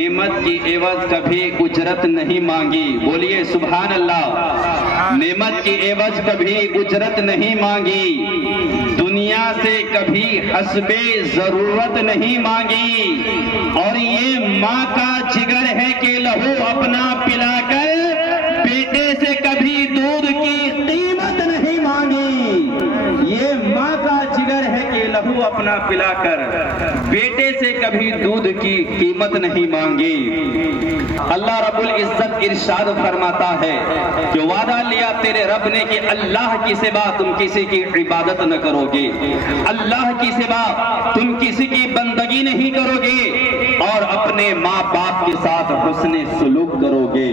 नेमत की एवज कभी उजरत नहीं मांगी। बोलिए सुभान अल्लाह। नेमत की एवज कभी उजरत नहीं मांगी, दुनिया से कभी हस्बे जरूरत नहीं मांगी। और ये माँ का जिगर है कि लहू अपना पिलाकर बेटे से कभी दूध की कीमत नहीं मांगी। ये माँ का जिगर है कि लहू अपना पिलाकर बेटे से कभी दूध की कीमत नहीं मांगी। अल्लाह रब्बुल इज्जत इरशाद फरमाता है कि वादा लिया तेरे रब ने कि अल्लाह की सिवा तुम किसी की इबादत न करोगे, अल्लाह की सिवा तुम किसी की बंदगी नहीं करोगे और अपने माँ बाप के साथ हुस्ने सुलूक करोगे।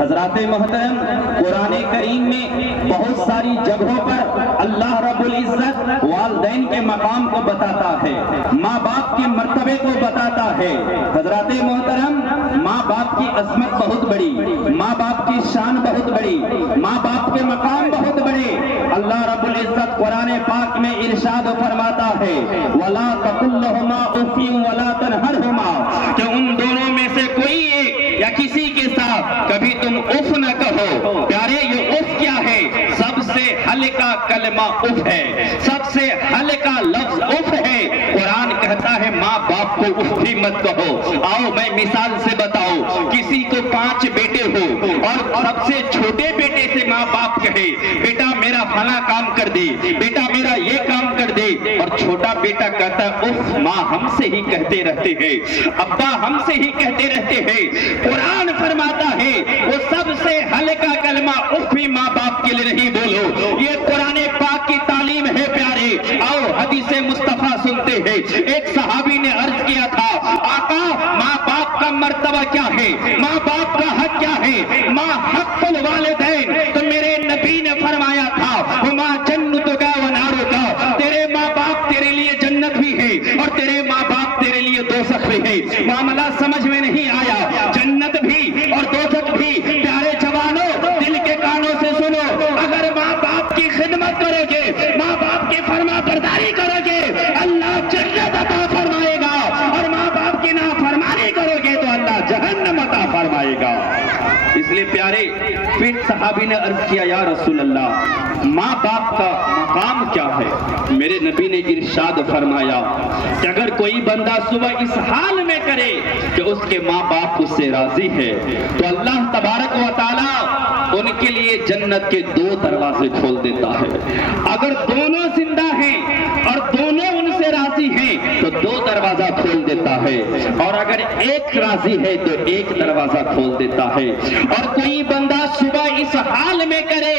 हजराते मोहतरम, कुरान करीम में बहुत सारी जगहों पर अल्लाह रब्बुल इज्जत वालिदैन के मकाम को बताता है, माँ बाप के मर्तबे को बताता है। हजराते मोहतरम, माँ बाप की अजमत बहुत बड़ी, माँ बाप की शान बहुत बड़ी, माँ बाप के मकाम बहुत बड़े। अल्लाह रब्बुल इज्जत कुरान पाक में इरशाद फरमाता है, वला तकुल लहुमा उफ़्फ़िन वला तनहरहुमा, कि उन दोनों में से कोई एक या किसी के साथ कभी तुम उफ न कहो। प्यारे, ये उफ क्या है? सबसे हल्का कलमा उफ है, सबसे हल्का लफ्ज उफ है। कुरान कहता है माँ बाप को उफ भी मत कहो। आओ मैं मिसाल से बताऊं, किसी को 5 बेटे हो और सबसे छोटे बेटे से माँ बाप कहे बेटा मेरा फला काम कर दे, बेटा मेरा ये काम कर दे, और छोटा बेटा कहता है उफ माँ हमसे ही कहते रहते हैं, अब्बा हमसे ही कहते रहते हैं। कुरान फरमाता है वो सबसे हल्का कलमा उफ भी माँ बाप के लिए नहीं बोलो। ये कुरान पाक की तालीम है प्यारे। आओ हदीस मुस्तफा सुनते हैं। एक सहाबी ने अर्ज किया था, आका माँ बाप का मर्तबा क्या है, माँ बाप का हक क्या है? माँ हक़्क़ुल वालिदैन। तो मेरे नबी ने फरमाया था हुमा जन्नतुका व नारुका, तेरे माँ बाप तेरे लिए जन्नत भी है और तेरे माँ बाप तेरे लिए दोज़ख भी है। मामला समझ में नहीं आया? जन्नत भी और दोज़ख भी। प्यारे जवानों, दिल के कानों से सुनो, अगर माँ बाप की खिदमत करोगे, माँ बाप की फरमा बरदारी करोगे, अल्लाह जन्नत अता फरमाएगा, और माँ बाप की नाफरमानी करोगे तो अल्लाह जहन्नम अता फरमाएगा। इसलिए प्यारे, फिर सहाबी ने अर्ज किया या रसूल अल्लाह, माँ बाप का मकाम क्या है? मेरे नबी ने इरशाद फरमाया कि अगर कोई बंदा सुबह इस हाल में करे कि उसके माँ बाप उससे राजी है, तो अल्लाह तबारक व तआला उनके लिए जन्नत के 2 दरवाजे खोल देता है। अगर दोनों जिंदा हैं और दोनों उनसे राजी हैं तो 2 दरवाजा खोल देता है, और अगर एक राजी है तो 1 दरवाजा खोल देता है। और कोई बंदा सुबह इस हाल में करे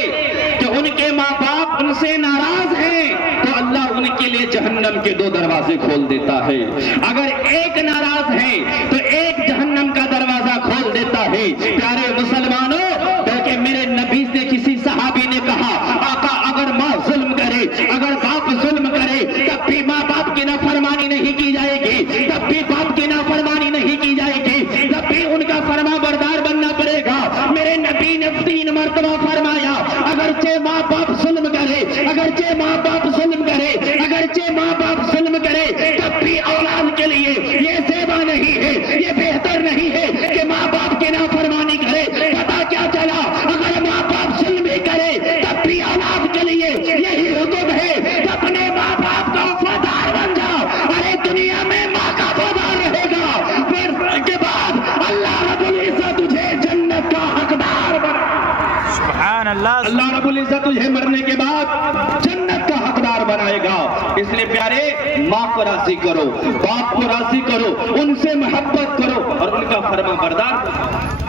कि उनके माँ बाप उनसे नाराज हैं तो अल्लाह उनके लिए जहन्नम के 2 दरवाजे खोल देता है। अगर एक नाराज है तो 1 जहन्नम का दरवाजा खोल देता है। प्यारे मुसलमानों, क्योंकि मेरे नबी से किसी सहाबी ने कहा, आका अगर माँ जुल्म करे, अगर बाप जुल्म करे, तब भी माँ बाप की नाफरमानी नहीं की जाएगी, तब भी बाप की नाफरमानी नहीं की जाएगी, तब भी उनका फरमा बरदार बनना पड़ेगा। मेरे नबी ने 3 मरतबा फरमाया, अगरचे माँ बाप जुल्म करे, अगरचे माँ बाप जुल्म करे, अगरचे माँ बाप जुल्म करे, तब भी औलाद के लिए ये सेवा नहीं है, ये बेहतर नहीं है कि माँ बाप की नाफरमानी करे। पता क्या चला? अगर माँ बाप जुल्म भी करे तब भी औलाद के लिए यही हुक्म है कि अपने माँ बाप का वफादार बन जाओ। अरे दुनिया में माँ का वफादार रहेगा, फिर के बाद अल्लाह रब्बुल इज्जत तुझे जन्नत का हकदार बना। सुभान अल्लाह। अल्लाह रब्बुल इज्जत तुझे मरने के बाद जन्नत का हकदार बनाएगा। इसलिए प्यारे, माँ को राजी करो, बाप को राजी करो, उनसे मोहब्बत करो और उनका फरमा बरदार